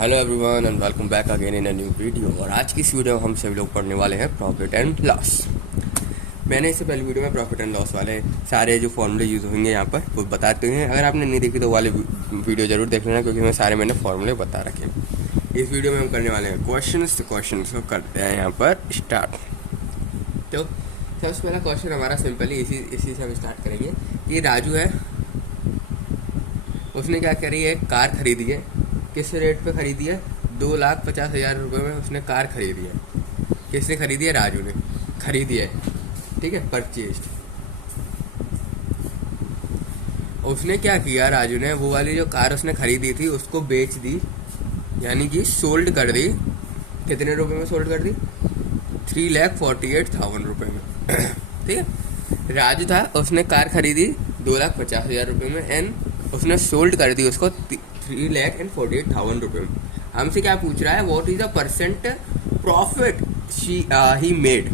Hello everyone and welcome back again in a new video. और आज की इस वीडियो में हम सभी लोग पढ़ने वाले हैं प्रॉफिट एंड लॉस। मैंने इससे पहले वीडियो में प्रॉफिट एंड लॉस वाले सारे जो फॉर्मूले यूज़ होंगे यहाँ पर वो बताते हैं। अगर आपने नहीं देखी तो वाले वीडियो जरूर देख लेना, क्योंकि मैं सारे मैंने फॉर्मूले बता रखे हैं। इस वीडियो में हम करने वाले हैं क्वेश्चंस। तो क्वेश्चंस को करते हैं यहाँ पर स्टार्ट। तो सबसे पहला क्वेश्चन हमारा सिंपली इसी से हम स्टार्ट करेंगे। ये राजू है, उसने क्या करी है, कार खरीदी है। किस रेट पे खरीदी है? 2,50,000 रुपये में उसने कार खरीदी है। किसने खरीदी है? राजू ने खरीदी है, ठीक है, परचेज। उसने क्या किया, राजू ने वो वाली जो कार उसने खरीदी थी उसको बेच दी, यानी कि सोल्ड कर दी। कितने रुपए में सोल्ड कर दी? 3,48,000 रुपये में, ठीक है। राजू था, उसने कार खरीदी 2,50,000 रुपये में एंड उसने सोल्ड कर दी उसको 3,48,000 रुपये में। हमसे क्या पूछ रहा है? What is the percent profit he made,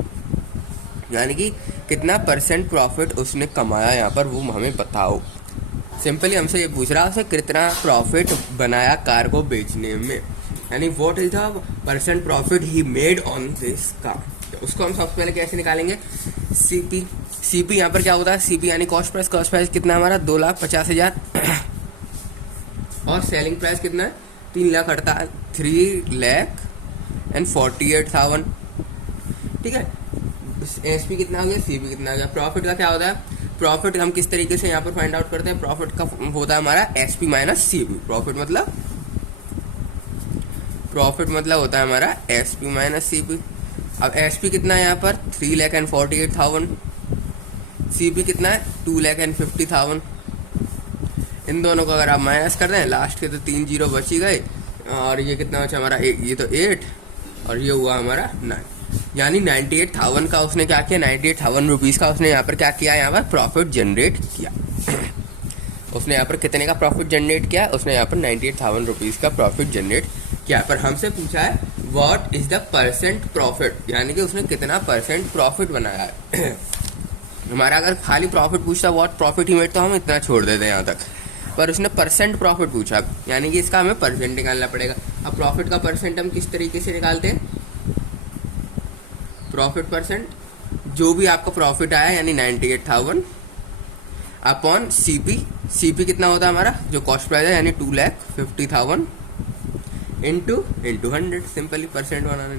यानी कि कितना परसेंट प्रॉफिट उसने कमाया यहाँ पर, वो हमें बताओ। सिंपली हमसे ये पूछ रहा है, उसे कितना प्रॉफिट बनाया कार को बेचने में, यानी what is the percent profit he made on this car. तो उसको हम सबसे पहले कैसे निकालेंगे? सीपी यहाँ पर क्या होता है? सीपी यानी कॉस्ट प्राइस। कॉस्ट प्राइस कितना हमारा? 2,50,000 और सेलिंग प्राइस कितना है? 3,48,000, ठीक है। एसपी कितना हो गया? सीपी कितना हो गया? प्रॉफिट का क्या होता है? प्रॉफिट हम किस तरीके से यहाँ पर फाइंड आउट करते हैं? प्रॉफिट का होता है हमारा एसपी माइनस सीपी। प्रॉफिट मतलब होता है हमारा एसपी माइनस सीपी। अब एसपी कितना है यहाँ पर? 3,48,000। सीपी कितना है? 2,50,000। इन दोनों को अगर आप माइनस कर दें, लास्ट के तो 3 जीरो बच ही गए, और ये कितना बचा हमारा? ये तो 8 और ये हुआ हमारा 9, यानी 98,000 का उसने क्या किया? 98,000 रुपीज़ का उसने यहाँ पर क्या किया? यहाँ पर प्रॉफिट जनरेट किया। उसने यहाँ पर कितने का प्रॉफिट जनरेट किया? उसने यहाँ पर 98,000 रुपीज़ का प्रॉफिट जनरेट किया। पर हमसे पूछा है what is the percent profit, यानी कि उसने कितना परसेंट प्रॉफिट बनाया है। हमारा अगर खाली प्रॉफिट पूछता व्हाट प्रॉफिट ही मेड, तो हम इतना छोड़ देते हैं यहाँ तक। पर उसने परसेंट प्रॉफिट पूछा, यानी कि इसका हमें परसेंट निकालना पड़ेगा। अब प्रॉफिट का परसेंट हम किस तरीके से निकालते हैं? प्रॉफिट परसेंट, जो भी आपका प्रॉफिट आया यानी 98,000 अपॉन सीपी। सीपी कितना होता है हमारा? जो कॉस्ट प्राइस है, यानी 2,50,000 इंटू 100। सिंपली परसेंट बनाना।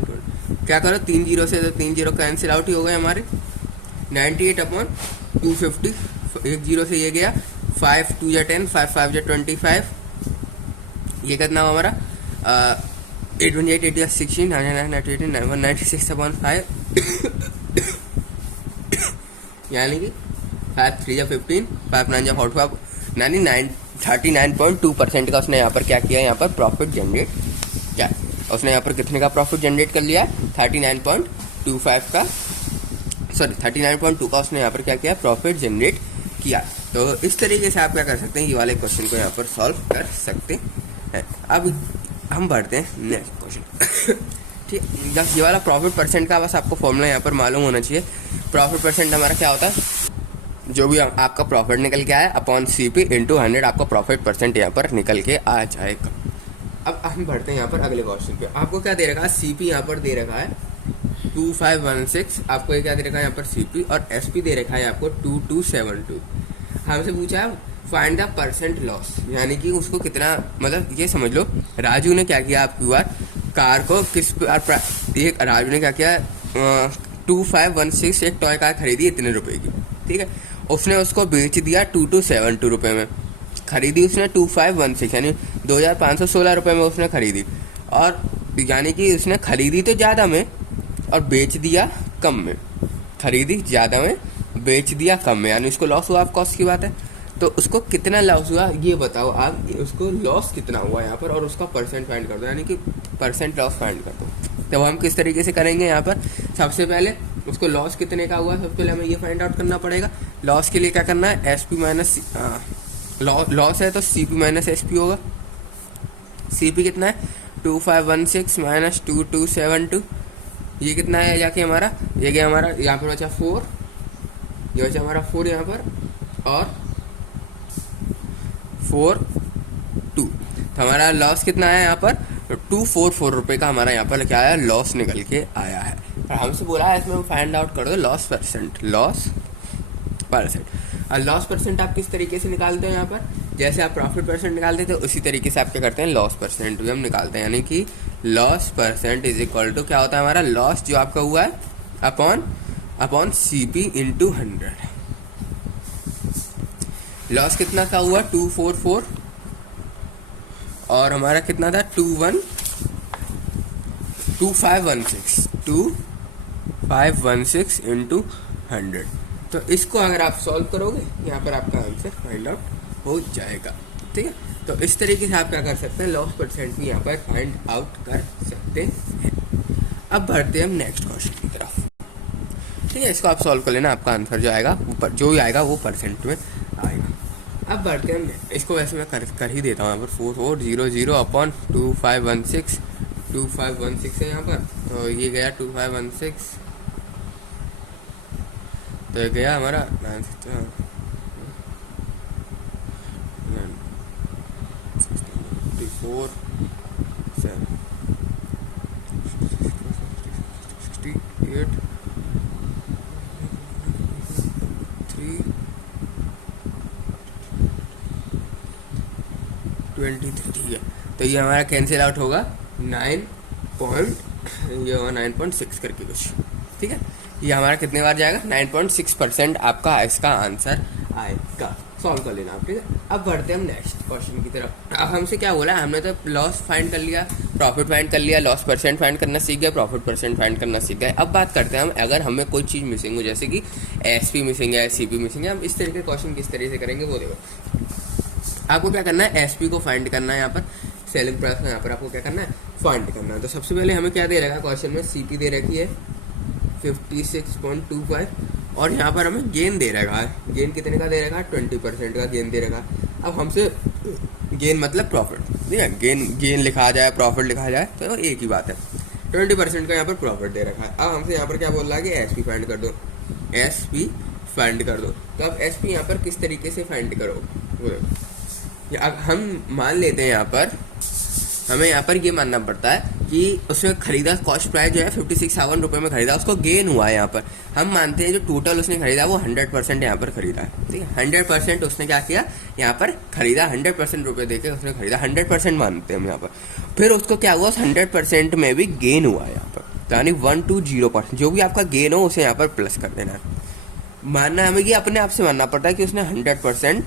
क्या करो, 3 जीरो से तो 3 जीरो कैंसिल आउट ही हो गए हमारे। 98 अपॉन 250, एक जीरो से ये गया, 5 2 या 10, 5 5 या 25। ये कितना हुआ हमारा? 828 8 या 16 196 अपॉन 5 यानी कि 5 3 या 15, 5 9 या 45, यानी 39.2% का उसने यहाँ पर क्या किया? यहाँ पर प्रॉफिट जनरेट किया। उसने यहाँ पर कितने का प्रॉफिट जनरेट कर लिया? 39.25 का, सॉरी 39.2 का उसने यहाँ पर क्या किया? प्रॉफिट जनरेट किया। तो इस तरीके से आप क्या कर सकते हैं? ये वाले क्वेश्चन को यहाँ पर सॉल्व कर सकते हैं। अब हम बढ़ते हैं नेक्स्ट क्वेश्चन। ठीक है, बस ये वाला प्रॉफिट परसेंट का बस आपको फॉर्मूला यहाँ पर मालूम होना चाहिए। प्रॉफिट परसेंट हमारा क्या होता है? जो भी आपका प्रॉफिट निकल के आया अपॉन सीपी इंटू 100, आपका प्रॉफिट परसेंट यहाँ पर निकल के आ जाएगा। अब हम बढ़ते हैं यहाँ पर अगले क्वेश्चन पे। आपको क्या दे रखा है? सीपी यहाँ पर दे रखा है 2516, आपको ये क्या दे रखा है यहाँ पर? सीपी। और एसपी दे रखा है आपको 2272। हमसे पूछा है फाइंड द परसेंट लॉस, यानी कि उसको कितना, मतलब ये समझ लो राजू ने क्या किया आपकी बार कार को किस एक राजू ने क्या किया? 2516 एक टॉय कार खरीदी इतने रुपए की, ठीक है। उसने उसको बेच दिया 2272 रुपये में। खरीदी उसने 2516, यानी 2,516 रुपये में उसने खरीदी, और यानी कि उसने खरीदी तो ज़्यादा में और बेच दिया कम में। खरीदी ज़्यादा में, बेच दिया कम में, यानी उसको लॉस हुआ। आप कॉस्ट की बात है, तो उसको कितना लॉस हुआ ये बताओ आप। उसको लॉस कितना हुआ यहाँ पर, और उसका परसेंट फाइंड कर दो, यानी कि परसेंट लॉस फाइंड कर दो। तो हम किस तरीके से करेंगे यहाँ पर? सबसे पहले उसको लॉस कितने का हुआ, सबसे पहले हमें ये फाइंड आउट करना पड़ेगा। लॉस के लिए क्या करना है? एसपी माइनस, लॉस है तो सीपी माइनस एसपी होगा। सीपी कितना है? 2516 माइनस 2272, ये कितना है जाके हमारा? ये गया हमारा, यहाँ पर बचा 4, ये बचा हमारा 4 यहाँ पर, और 4 2। तो हमारा लॉस कितना है यहाँ पर? तो 244 रुपये का हमारा यहाँ पर क्या आया, लॉस निकल के आया है। और हमसे बोला है इसमें फाइंड आउट कर दो लॉस परसेंट। और लॉस परसेंट आप किस तरीके से निकालते हो, यहाँ पर जैसे आप प्रॉफिट परसेंट निकालते थे उसी तरीके से आप क्या करते हैं, लॉस परसेंट भी हम निकालते हैं। यानी कि loss percent is equal to क्या होता है हमारा, लॉस जो आपका हुआ है अपॉन CP इंटू 100। लॉस कितना का हुआ 244 और हमारा कितना था 2516 इंटू 100। तो इसको अगर आप सॉल्व करोगे यहाँ पर आपका आंसर फाइंड आउट हो जाएगा। ठीक है, तो इस तरीके से आप क्या कर सकते हैं, लॉस परसेंट भी यहाँ पर फाइंड आउट कर सकते हैं। अब बढ़ते हैं हम नेक्स्ट क्वेश्चन की तरफ। ठीक है, इसको आप सॉल्व कर लेना, आपका आंसर जो आएगा जो भी आएगा वो परसेंट में आएगा। अब बढ़ते हैं हम इसको, वैसे मैं कर ही देता हूँ यहाँ पर 4400 अपॉन 2516 है यहाँ पर। तो ये गया 2516, तो ये गया हमारा 4 7 68 3 23। ठीक है, तो ये हमारा कैंसिल आउट होगा 9.6 करके कुछ। ठीक है, ये हमारा कितने बार जाएगा, 9.6% आपका इसका आंसर आएगा। सॉल्व कर लेना आप। ठीक है, अब बढ़ते हैं हम नेक्स्ट क्वेश्चन की तरफ। अब हमसे क्या बोला है, हमने तो लॉस फाइंड कर लिया, प्रॉफिट फाइंड कर लिया, लॉस परसेंट फाइंड करना सीख गए, प्रॉफिट परसेंट फाइंड करना सीख गए। अब बात करते हैं हम, अगर हमें कोई चीज़ मिसिंग हो, जैसे कि SP मिसिंग है, CP मिसिंग है, हम इस तरीके के क्वेश्चन किस तरीके से करेंगे वो देखो। आपको क्या करना है, SP को फाइंड करना है, यहाँ पर सेलिंग प्राइस का यहाँ पर आपको क्या करना है, फाइंड करना है। तो सबसे पहले हमें क्या दे रखा क्वेश्चन में, CP दे रखी है 56.25 और यहाँ पर हमें गेन दे रखा है। गेन कितने का दे रखा है, 20% का गेन दे रखा है। अब हमसे गेन मतलब प्रॉफिट, ठीक है, गेन लिखा जाए प्रॉफिट लिखा जाए तो एक ही बात है। 20% का यहाँ पर प्रॉफिट दे रखा है। अब हमसे यहाँ पर क्या बोल रहा है कि SP फाइंड कर दो, SP फाइंड कर दो। तो अब SP यहाँ पर किस तरीके से फाइंड करोगे, अब हम मान लेते हैं यहाँ पर, हमें यहाँ पर ये मानना पड़ता है कि उसने खरीदा, कॉस्ट प्राइस जो है 56,000 रुपये में खरीदा, उसको गेन हुआ है। यहाँ पर हम मानते हैं जो टोटल उसने खरीदा वो 100% यहाँ पर खरीदा है। ठीक है, 100% उसने क्या किया, यहाँ पर खरीदा, 100% रुपये देके उसने खरीदा, 100% मानते हैं हम यहाँ पर। फिर उसको क्या हुआ, 100% में भी गेन हुआ है यहाँ पर, यानी 120%। जो भी आपका गेन हो उसे यहाँ पर प्लस कर देना है। मानना हमें कि अपने आप से मानना पड़ता है कि उसने 100%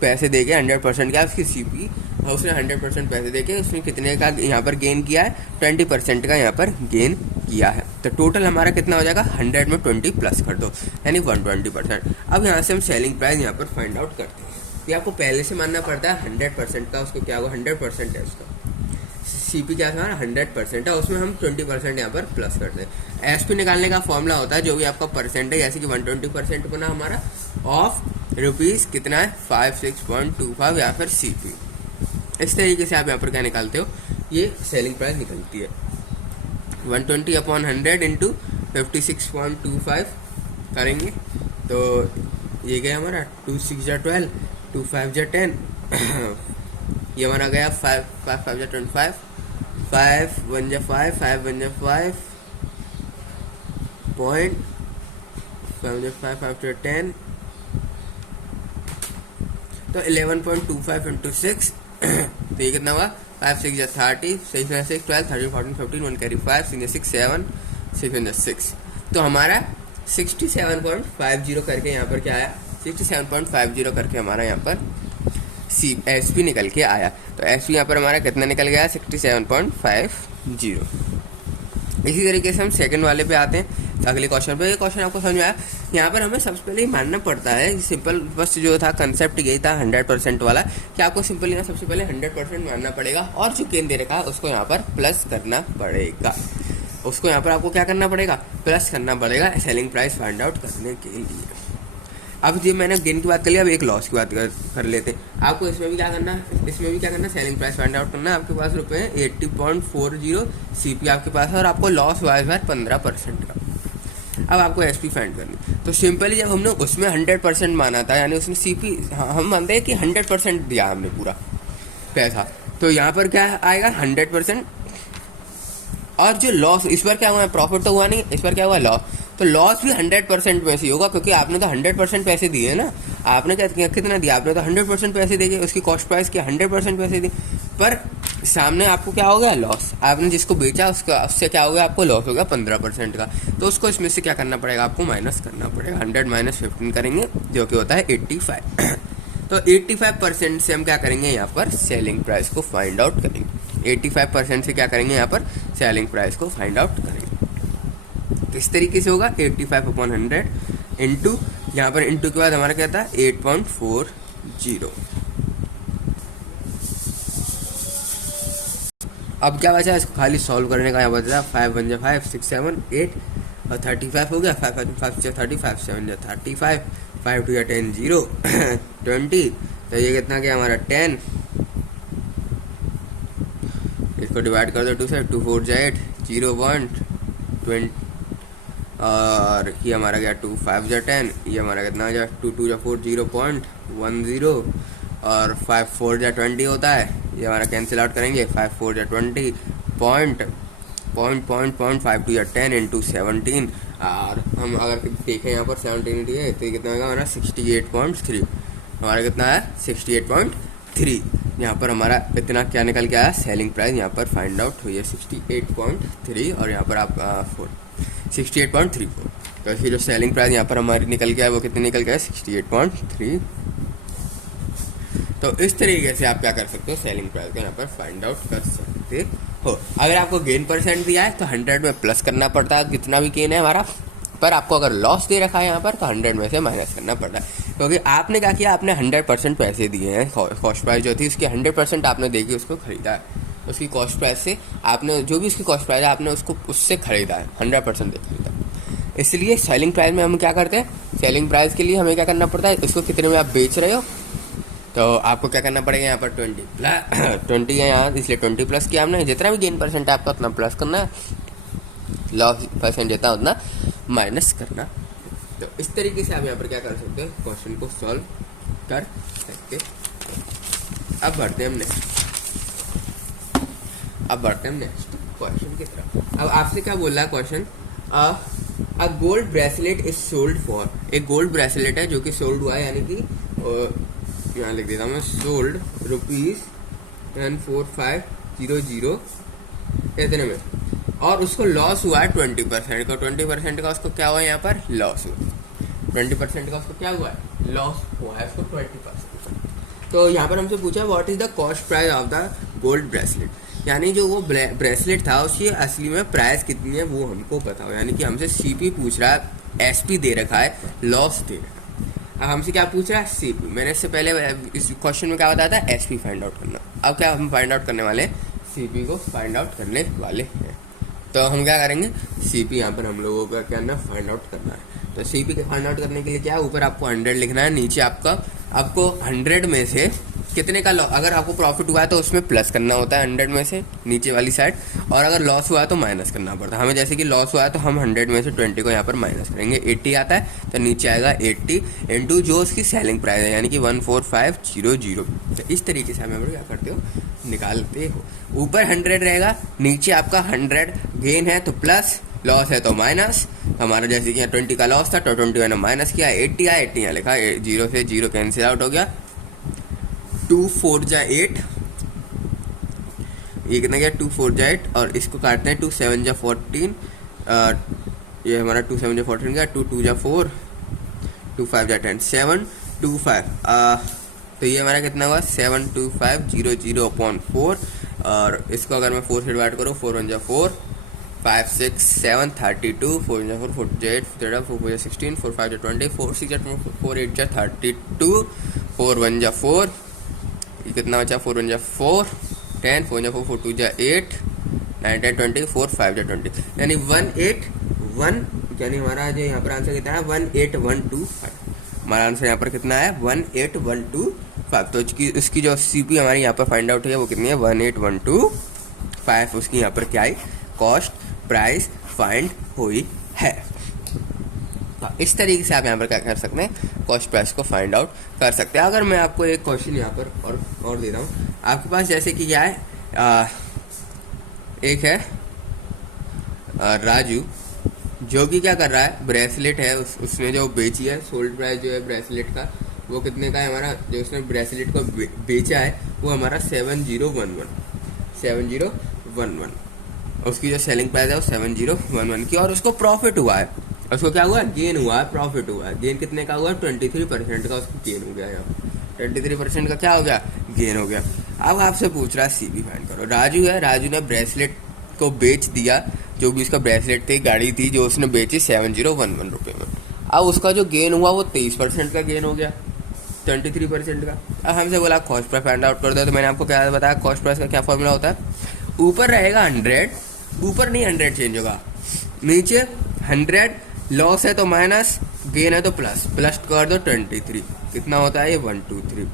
पैसे देके 100% क्या उसकी CP, और उसने 100% पैसे देके उसने कितने का यहाँ पर गेन किया है, 20% का यहाँ पर गेन किया है। तो टोटल हमारा कितना हो जाएगा, 100 में 20 प्लस कर दो यानी 120%। अब यहाँ से हम सेलिंग प्राइस यहाँ पर फाइंड आउट करते हैं। ये आपको पहले से मानना पड़ता है 100% का, उसको क्या हुआ 100% है उसका, CP क्या था 100% है, उसमें हम 20% यहाँ पर प्लस करते हैं। SP निकालने का फॉर्मूला होता है जो भी आपका परसेंट है, जैसे कि 120% बना हमारा ऑफ रुपीज़ कितना है 56.25 या फिर CP। इस तरीके से आप यहाँ पर क्या निकालते हो, ये सेलिंग प्राइस निकलती है 120/100 इंटू 56.25 करेंगे तो ये गया हमारा 2 6 जा 12, 2 5 जा 10 ये हमारा गया 5 5 जा 25, 5 1 जा 5, 5 1 जा 5 पॉइंट 5 जा 5 5 जा 10, तो 11.25 इंटू 6 तो ये कितना हुआ 5 6 जा 30, 6 6 12 13 14 15 1 कैरी 5 6 6 7 6 6। तो हमारा 67.50 करके यहाँ पर क्या आया, 67.50 करके हमारा यहाँ पर SP निकल के आया। तो SP यहाँ पर हमारा कितना निकल गया 67.50। इसी तरीके से हम सेकंड वाले पे आते हैं, अगले क्वेश्चन पे। ये क्वेश्चन आपको समझ में आया। यहाँ पर हमें सबसे पहले ही मानना पड़ता है, सिंपल बस जो था कंसेप्ट यही था 100% वाला, कि आपको सिंपल यहाँ सबसे पहले 100% मानना पड़ेगा और जो गेन दे रखा है उसको यहाँ पर प्लस करना पड़ेगा। उसको यहाँ पर आपको क्या करना पड़ेगा, प्लस करना पड़ेगा सेलिंग प्राइस फाइंड आउट करने के लिए। अब जो मैंने गेन की बात कर ली, अब एक लॉस की बात कर लेते हैं। आपको इसमें भी क्या करना है, सेलिंग प्राइस फाइंड आउट करना है। आपके पास रुपये 80.40 CP आपके पास है और आपको लॉस हुआ है 15% का। अब आपको SP फाइंड करनी, तो सिंपली जब हमने उसमें 100% माना था, यानी उसने CP हम मानते हैं कि 100% दिया हमने पूरा पैसा, तो यहाँ पर क्या आएगा 100%। और जो लॉस इस बार क्या हुआ है, प्रॉफिट तो हुआ नहीं, इस बार क्या हुआ लॉस, तो लॉस भी 100% में से होगा, क्योंकि आपने तो 100% पैसे दिए ना। आपने क्या कितना दिया, आपने तो 100% पैसे दिए, उसकी कॉस्ट प्राइस के 100% पैसे दिए, पर सामने आपको क्या हो गया लॉस। आपने जिसको बेचा उससे क्या हो गया, आपको लॉस हो गया 15% का। तो उसको इसमें से क्या करना पड़ेगा, आपको माइनस करना पड़ेगा। 100 माइनस 15 करेंगे जो कि होता है 85। तो 85% से हम क्या करेंगे, यहाँ पर सेलिंग प्राइस को फाइंड आउट करेंगे। 85% से क्या करेंगे, यहाँ पर सेलिंग प्राइस को फाइंड आउट करेंगे। तो इस तरीके से होगा 85/100 इंटू, यहाँ पर इंटू के बाद हमारा क्या था 8.40। अब क्या बचा, इसको खाली सॉल्व करने का। यहाँ बचा 5 1 5 6 7 8 और 35 हो गया। 5 5 6 35 7 35 5 2 10 0 20। तो ये कितना गया हमारा 10। इसको डिवाइड कर दो 2 से, 2 4 8 0 1 20 और ये हमारा गया 2 5 10। ये हमारा कितना हो जाए 2 2 4 0.10 और 5 4 20 होता है। ये हमारा कैंसिल आउट करेंगे। 5 4 20 पॉइंट 5 इंटू 17। और हम अगर देखें यहाँ पर 17 है तो ये कितना होगा हमारा 68.3। हमारा कितना है 68.3। यहाँ पर हमारा इतना क्या निकल के आया, सेलिंग प्राइस यहाँ पर फाइंड आउट हुई है 68.3 और यहाँ पर आप 68.34। तो इसकी जो सेलिंग प्राइस यहाँ पर हमारी निकल के आया वो कितनी निकल गया 68.3। तो इस तरीके से आप क्या कर सकते हो, सेलिंग प्राइस का यहाँ पर फाइंड आउट कर सकते हो। अगर आपको गेन परसेंट दिया है तो 100 में प्लस करना पड़ता है जितना भी गेन है हमारा, पर आपको अगर लॉस दे रखा है यहाँ पर तो 100 में से माइनस करना पड़ता है, क्योंकि आपने क्या किया, आपने 100% पैसे दिए हैं। कॉस्ट प्राइस जो थी उसकी 100% आपने देके उसको खरीदा है। उसकी कॉस्ट प्राइस से आपने जो भी उसकी कॉस्ट प्राइस है आपने उसको उससे खरीदा है, 100% दे खरीदा। इसलिए सेलिंग प्राइस में हम क्या करते हैं, सेलिंग प्राइस के लिए हमें क्या करना पड़ता है, इसको कितने में आप बेच रहे हो तो आपको क्या करना पड़ेगा, यहाँ पर 20 है यहाँ, इसलिए 20 प्लस किया हमने। जितना भी गेन परसेंट है आपका उतना प्लस करना है, लॉस परसेंट जितना उतना माइनस करना। तो इस तरीके से आप यहाँ पर क्या कर सकते हो, क्वेश्चन को सॉल्व कर सकते। अब बढ़ते हैं हम नेक्स्ट क्वेश्चन की तरफ। अब आपसे क्या बोल रहा है question, a gold bracelet is sold for, एक गोल्ड ब्रेसलेट है जो कि सोल्ड हुआ है, यानी कि यहाँ लिख देता हूँ मैं, सोल्ड ₹104500 इतने में, और उसको लॉस हुआ है 20% का। 20% का उसको क्या हुआ है, यहाँ पर लॉस हुआ। 20% का उसको क्या हुआ है, लॉस हुआ है उसको 20%। तो यहाँ पर हमसे पूछा what is the cost price of the gold bracelet, यानी जो वो ब्रेसलेट था उसकी असली में प्राइस कितनी है वो हमको पता हो। यानी कि हमसे सीपी पूछ रहा है, एसपी दे रखा है, लॉस दे रखा है। अब हमसे क्या पूछ रहा है, सीपी। मैंने इससे पहले इस क्वेश्चन में क्या बताया था, एसपी फाइंड आउट करना। अब क्या हम फाइंड आउट करने वाले हैं, सीपी को फाइंड आउट करने वाले हैं। तो हम क्या करेंगे, सीपी यहाँ पर हम लोगों का क्या करना, फाइंड आउट करना है। तो सीपी के फाइंड आउट करने के लिए क्या है, ऊपर आपको 100 लिखना है, नीचे आपको 100 में से कितने का लॉस, अगर आपको प्रॉफिट हुआ है तो उसमें प्लस करना होता है 100 में से नीचे वाली साइड, और अगर लॉस हुआ है तो माइनस करना पड़ता है हमें। जैसे कि लॉस हुआ है तो हम 100 में से 20 को यहाँ पर माइनस करेंगे। 80 आता है तो नीचे आएगा 80 इंटू जो उसकी सेलिंग प्राइस है, यानी कि 14500। तो इस तरीके से हम क्या करते हो, निकालते हो। ऊपर 100 रहेगा, नीचे आपका 100 गेन है तो प्लस, लॉस है तो माइनस। हमारा जैसे कि 20 का लॉस था तो 20 मैंने माइनस किया, 80 आया, 80 यहाँ लिखा, 0 से 0 कैंसिल आउट हो गया। 2 4 जा 8, ये कितना गया 2 4 जा 8, और इसको काटते हैं 2 7 जा 14, ये हमारा 2 7 जा 14 गया, 2 2 जा 4, 2 5 जा 10, 7 2 5। तो ये हमारा कितना हुआ 72500/4, और इसको अगर मैं 4 से डिवाइड करूँ, 4 1 जा 4, 5 6 7 32, 4 1 जा 4, 4 जा 8, 4 4 जा 16, 4 5 जा 20, 4 6 जा 4 8 जा 32, 4 1 जा 4, ये कितना बचा 4 1 जा 4, 10, 4 जा 4, 4 2 जा 8, 9 10 20, 4 5 जा 20, यानी 181, यानी हमारा जो यहाँ पर आंसर कितना है 18125। हमारा आंसर यहाँ पर कितना है 18125। तो इसकी जो सीपी हमारी यहाँ पर फाइंड आउट है वो कितनी है 18125। उसकी यहाँ पर क्या आई, कॉस्ट प्राइस फाइंड हुई है। इस तरीके से आप यहाँ पर क्या कर सकते हैं, कॉस्ट प्राइस को फाइंड आउट कर सकते हैं। अगर मैं आपको एक क्वेश्चन यहाँ पर और देता हूँ, आपके पास जैसे कि क्या है, एक है राजू, जो कि क्या कर रहा है, ब्रेसलेट है, उसने जो बेची है, सोल्ड प्राइस जो है ब्रेसलेट का वो कितने का है हमारा, जो उसने ब्रेसलेट को बेचा है वो हमारा 7011 उसकी जो सेलिंग प्राइस है वो 7011 की, और उसको प्रॉफिट हुआ है, उसको क्या हुआ, गेन हुआ है, प्रॉफिट हुआ है। गेन कितने का हुआ है, 23% का उसको गेन हो गया। यहाँ 23% का क्या हो गया, गेन हो गया। अब आपसे पूछ रहा है सीबी फाइंड करो। राजू है, राजू ने ब्रेसलेट को बेच दिया, जो भी उसका ब्रेसलेट थी, गाड़ी थी, जो उसने बेची 7011 रुपये में। अब उसका जो गेन हुआ वो 23% का गेन हो गया, 23% का। अब हमसे बोला कॉस्ट प्राइस फाइंड आउट कर दो, तो मैंने आपको क्या बताया, कॉस्ट प्राइस का क्या फॉर्मूला होता है, ऊपर रहेगा 100, ऊपर नहीं 100 चेंज होगा, नीचे 100, लॉस है तो माइनस, गेन है तो प्लस, प्लस कर दो 23, कितना होता है ये 123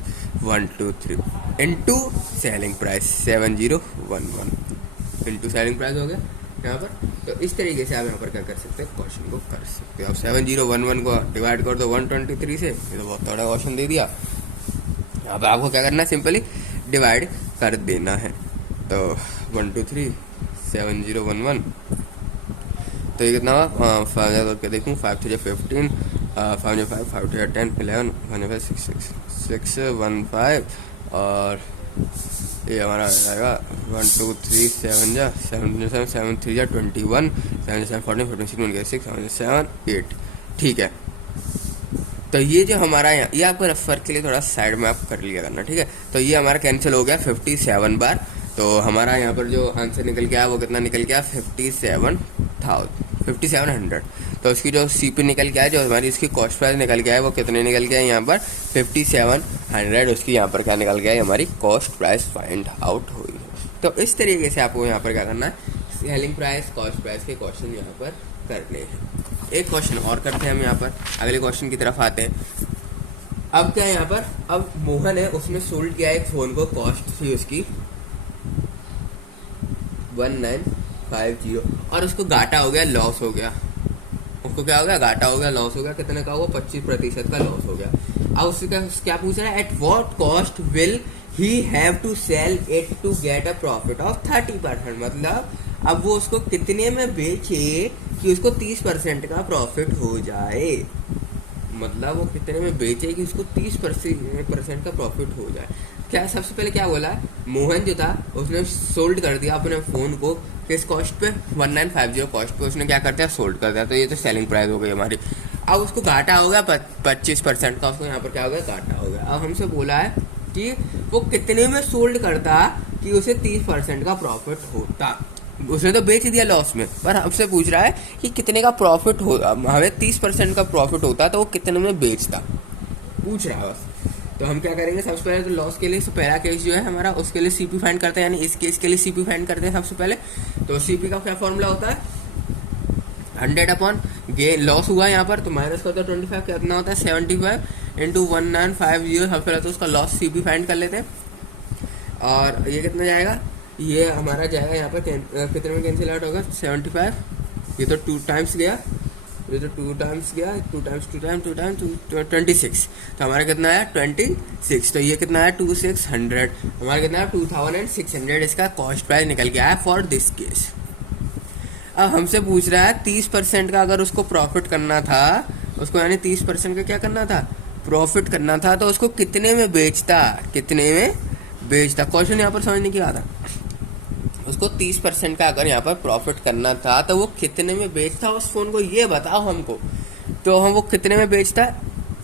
into selling price 7011 into selling price हो गया यहाँ पर। तो इस तरीके से आप यहाँ पर क्या कर सकते हैं, क्वेश्चन को कर सकते हो। अब 7011 को डिवाइड कर दो 123 से, ये तो बहुत बड़ा क्वेश्चन दे दिया। अब आपको क्या करना है, सिंपली डिवाइड कर देना है। तो 123 7011, तो ये कितना हुआ, 5 करके देखूँ, 5 3 15, 5 5 5 2 10 11, 1 5 6 6 6 1 5, और ये हमारा आ जाएगा 1 2 3 7 जा 7 7 7 3 जा 21, 7 7 14 14 16 6 7 7 8, ठीक है। तो ये जो हमारा यहाँ, ये आपको रेफर के लिए थोड़ा साइड में आप कर लिया करना, ठीक है। तो ये हमारा कैंसिल हो गया 57 बार। तो हमारा यहाँ पर जो आंसर निकल के आया वो कितना निकल गया, 5700। तो उसकी जो सीपी निकल के आया, जो हमारी इसकी कॉस्ट प्राइस निकल के आया, वो कितने निकल गया यहाँ पर 5700, उसकी यहाँ पर क्या निकल गया, हमारी कॉस्ट प्राइस फाइंड आउट हुई है। तो इस तरीके से आपको यहाँ पर क्या करना है, सेलिंग प्राइस, कॉस्ट प्राइस के क्वेश्चन यहाँ पर करने हैं। एक क्वेश्चन और करते हैं हम यहाँ पर, अगले क्वेश्चन की तरफ आते हैं। अब क्या है यहाँ पर, अब मोहन है, उसने सोल्ड किया एक फोन को, कॉस्ट थी उसकी 1950, और उसको घाटा हो गया, लॉस हो गया। उसको क्या हो गया, घाटा हो गया, लॉस हो गया। कितने का हुआ, 25% का लॉस हो गया। अब उससे क्या पूछ रहा है, at what cost will he have to sell it to get a profit of 30%। मतलब अब वो उसको कितने में बेचे कि उसको 30% का प्रॉफिट हो जाए। मतलब वो कितने में बेचे कि उसको 30% का प्रॉफिट हो जाए। क्या सबसे पहले क्या बोला, मोहन जो था उसने सोल्ड कर दिया अपने फोन को, किस कॉस्ट पे, 1950 कॉस्ट पे उसने क्या करता है, सोल्ड कर दिया। तो ये तो सेलिंग प्राइस हो गई हमारी। अब उसको घाटा हो गया 25% का, उसको यहाँ पर क्या हो गया, घाटा हो गया। अब हमसे बोला है कि वो कितने में सोल्ड करता कि उसे 30% का प्रॉफिट होता। उसने तो बेच दिया लॉस में, पर हमसे पूछ रहा है कि कितने का प्रॉफिट हो, हमें 30% का प्रॉफिट होता तो वो कितने में बेचता, पूछ रहा है बस। तो हम क्या करेंगे, सबसे पहले तो लॉस के लिए पहला केस जो है हमारा, उसके लिए सीपी फाइंड करते हैं, यानी इस केस के लिए सीपी फाइंड करते हैं सबसे पहले। तो सीपी का क्या फॉर्मूला होता है, 100 अपॉन गेन, लॉस हुआ यहाँ पर तो माइनस करते हैं 25, कितना होता है 75 इंटू 1950। सबसे पहले तो उसका लॉस सीपी फाइंड कर लेते हैं, और ये कितना जाएगा, ये हमारा जाएगा यहाँ पर कितने में कैंसिल आउट होगा, 75, ये तो 2 टाइम्स गया, ये तो 2 टाइम्स गया, 2 टाइम्स 26। तो हमारा कितना आया 26। तो ये कितना आया 2600, हमारा कितना है 2600 इसका कॉस्ट प्राइस निकल गया है फॉर दिस केस। अब हमसे पूछ रहा है 30% का अगर उसको प्रॉफिट करना था, उसको यानी 30% का क्या करना था, प्रॉफिट करना था, तो उसको कितने में बेचता, कितने में बेचता। क्वेश्चन यहाँ पर समझने की बात है, उसको 30% का अगर यहाँ पर प्रॉफिट करना था तो वो कितने में बेचता उस फोन को, ये बताओ हमको। तो हम वो कितने में बेचता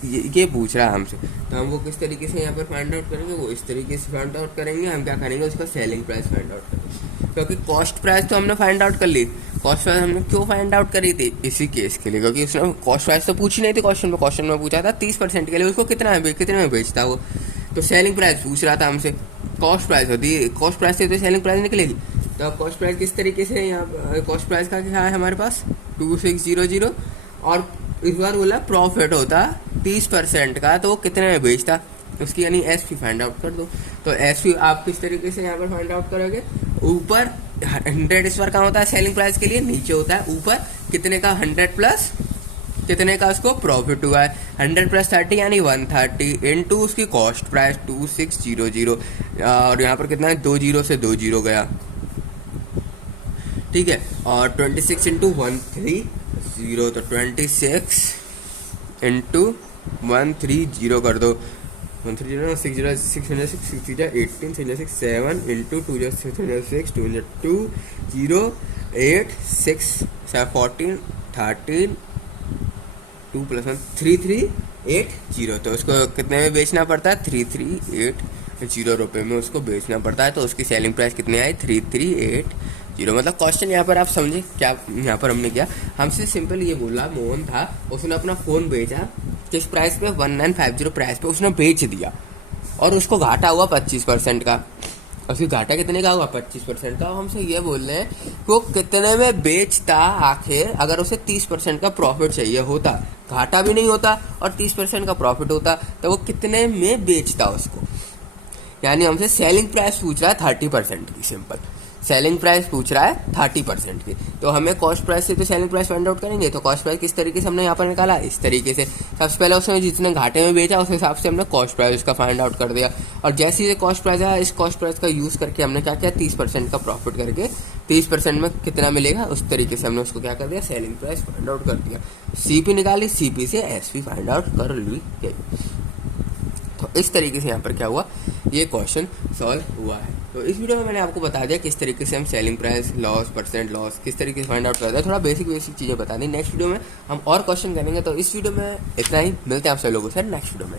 ये पूछ रहा है हमसे। तो हम वो किस तरीके से यहाँ पर फाइंड आउट करेंगे, वो इस तरीके से फाइंड आउट करेंगे। हम क्या करेंगे, उसका सेलिंग प्राइस फाइंड आउट करेंगे, क्योंकि कॉस्ट प्राइस तो हमने फाइंड आउट कर ली। कॉस्ट प्राइस हमने क्यों फाइंड आउट करी थी, इसी केस के लिए, क्योंकि उसने कॉस्ट प्राइस तो पूछी नहीं थी क्वेश्चन में पूछा था 30% के लिए उसको कितने में बेचता वो। तो सेलिंग प्राइस पूछ रहा था हमसे, कॉस्ट प्राइस होती है, कॉस्ट प्राइस से तो सेलिंग प्राइस निकलेगी। तो अब कॉस्ट प्राइस किस तरीके से, यहाँ कॉस्ट प्राइस का क्या है हमारे पास 2600, और इस बार बोला प्रॉफिट होता 30% का, तो वो कितने में बेचता, उसकी यानी एसपी फाइंड आउट कर दो। तो एसपी आप किस तरीके से यहाँ पर फाइंड आउट करोगे, ऊपर 100 इस बार कहाँ होता है सेलिंग प्राइस के लिए, नीचे होता है ऊपर कितने का 100 प्लस कितने का उसको प्रॉफिट हुआ है, 100 प्लस 30 यानी 130 इंटू उसकी कॉस्ट प्राइस 2600। और यहाँ पर कितना है, 2 जीरो से 2 जीरो गया, ठीक है। और 26 इंटू 130, तो 26 इंटू 130 कर दो, 130 606 18 6 7 इंटू 2 6 2 0 8 6 14 13 2 + 1 3380, तो उसको कितने में बेचना पड़ता है, 3380 रुपये में उसको बेचना पड़ता है। तो उसकी सेलिंग प्राइस कितनी आई, 3380। मतलब क्वेश्चन यहाँ पर आप समझे क्या यहाँ पर हमने किया, हमसे सिंपल ये बोला, मोहन था, उसने अपना फ़ोन बेचा किस प्राइस पे, 1950 प्राइस पे उसने बेच दिया, और उसको घाटा हुआ 25% का। उसकी घाटा कितने का हुआ, 25% का। हमसे ये बोल रहे हैं कि वो कितने में बेचता आखिर, अगर उसे 30% का प्रॉफिट चाहिए होता, घाटा भी नहीं होता और 30% का प्रॉफिट होता, तो वो कितने में बेचता उसको। यानी हमसे सेलिंग प्राइस पूछ रहा है 30% की, सिंपल सेलिंग प्राइस पूछ रहा है 30% की। तो हमें कॉस्ट प्राइस से तो सेलिंग प्राइस फाइंड आउट करेंगे। तो कॉस्ट प्राइस किस तरीके से हमने यहाँ पर निकाला, इस तरीके से। सबसे पहले उसने जितने घाटे में बेचा उस हिसाब से हमने कॉस्ट प्राइस उसका फाइंड आउट कर दिया, और जैसे ही कॉस्ट प्राइस आया, इस कॉस्ट प्राइस का यूज़ करके हमने क्या किया, 30% का प्रॉफिट करके 30% में कितना मिलेगा, उस तरीके से हमने उसको क्या कर दिया, सेलिंग प्राइस फाइंड आउट कर दिया। CP निकाली, CP से SP फाइंड आउट कर ली गई। तो इस तरीके से यहाँ पर क्या हुआ, ये क्वेश्चन सॉल्व हुआ है। तो इस वीडियो में मैंने आपको बता दिया किस तरीके से हम selling price, loss, percent loss किस तरीके से फाइंड आउट करते हैं। थोड़ा बेसिक चीज़ें बता दी। नेक्स्ट वीडियो में हम और क्वेश्चन करेंगे। तो इस वीडियो में इतना ही, मिलते हैं आप सभी लोगों से नेक्स्ट वीडियो में।